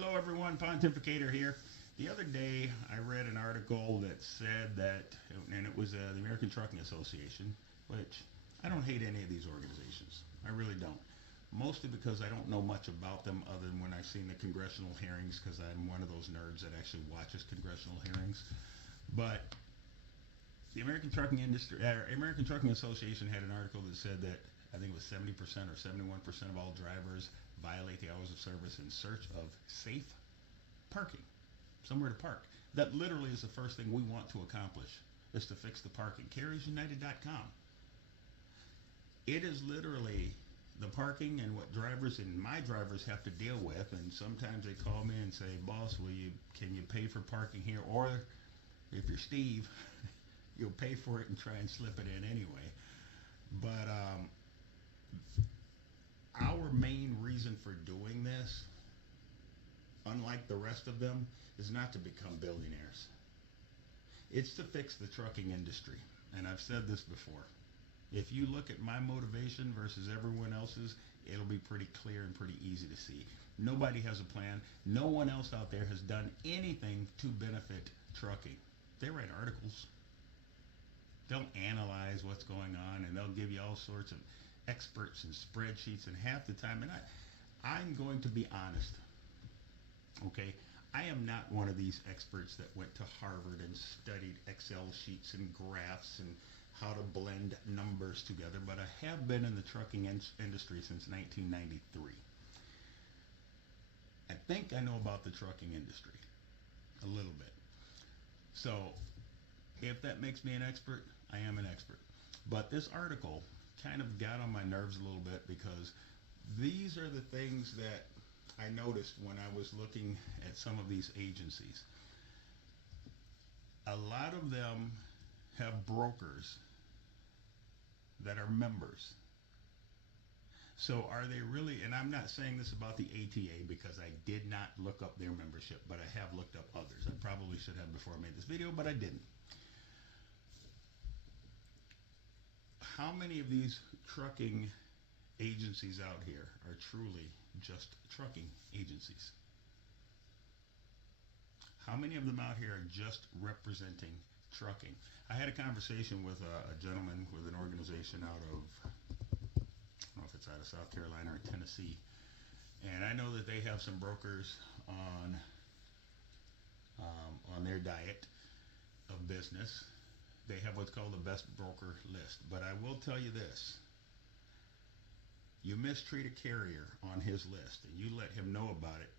Hello everyone, Pontificator here. The other day I read an article that said that, and it was the American Trucking Association, which I don't hate any of these organizations. I really don't. Mostly because I don't know much about them other than when I've seen the congressional hearings, because I'm one of those nerds that actually watches congressional hearings. But the American Trucking Association had an article that said that I think it was 70% or 71% of all drivers violate the hours of service in search of safe parking, somewhere to park. That literally is the first thing we want to accomplish, is to fix the parking. Carriersunited.com. It is literally the parking and what drivers and my drivers have to deal with. And sometimes they call me and say, "Boss, can you pay for parking here?" Or if you're Steve, you'll pay for it and try and slip it in anyway. But our main reason for doing this, unlike the rest of them, is not to become billionaires. It's to fix the trucking industry. And I've said this before. If you look at my motivation versus everyone else's, it'll be pretty clear and pretty easy to see. Nobody has a plan. No one else out there has done anything to benefit trucking. They write articles. They'll analyze what's going on, and they'll give you all sorts of experts and spreadsheets, and half the time, and I'm going to be honest, okay? I am not one of these experts that went to Harvard and studied Excel sheets and graphs and how to blend numbers together, but I have been in the trucking industry since 1993. I think I know about the trucking industry a little bit. So if that makes me an expert, I am an expert. But this article kind of got on my nerves a little bit because these are the things that I noticed when I was looking at some of these agencies. A lot of them have brokers that are members. So are they really, and I'm not saying this about the ATA because I did not look up their membership, but I have looked up others. I probably should have before I made this video, but I didn't. How many of these trucking agencies out here are truly just trucking agencies? How many of them out here are just representing trucking? I had a conversation with a gentleman with an organization out of, I don't know if it's out of South Carolina or Tennessee, and I know that they have some brokers on their diet of business. They have what's called the best broker list. But I will tell you this. You mistreat a carrier on his list and you let him know about it,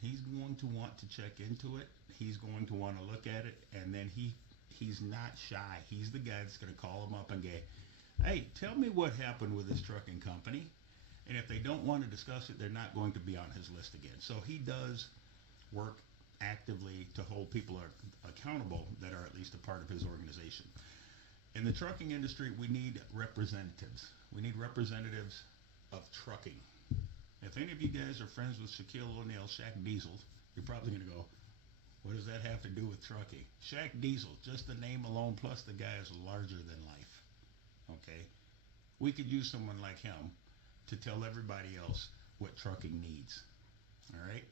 he's going to want to check into it. He's going to want to look at it, and then he's not shy. He's the guy that's going to call him up and go, "Hey, tell me what happened with this trucking company." And if they don't want to discuss it, they're not going to be on his list again. So he does work actively to hold people accountable that are at least a part of his organization. In the trucking industry, we need representatives. We need representatives of trucking. If any of you guys are friends with Shaquille O'Neal, Shaq Diesel, you're probably going to go, "What does that have to do with trucking?" Shaq Diesel, just the name alone, plus the guy is larger than life. Okay? We could use someone like him to tell everybody else what trucking needs. All right?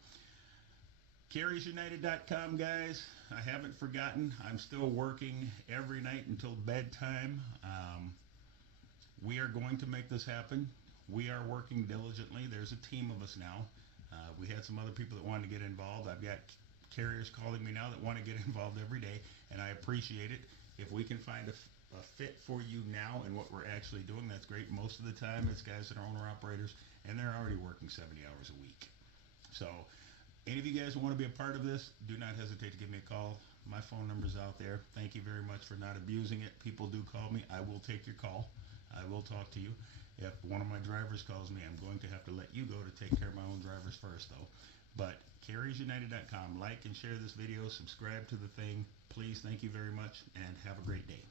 Carriersunited.com, guys. I haven't forgotten. I'm still working every night until bedtime. We are going to make this happen. We are working diligently. There's a team of us now. We had some other people that wanted to get involved. I've got carriers calling me now that want to get involved every day, and I appreciate it. If we can find a fit for you now and what we're actually doing, that's great. Most of the time, it's guys that are owner-operators, and they're already working 70 hours a week. So any of you guys who want to be a part of this, do not hesitate to give me a call. My phone number's out there. Thank you very much for not abusing it. People do call me. I will take your call. I will talk to you. If one of my drivers calls me, I'm going to have to let you go to take care of my own drivers first, though. But carriersunited.com. Like and share this video. Subscribe to the thing. Please, thank you very much, and have a great day.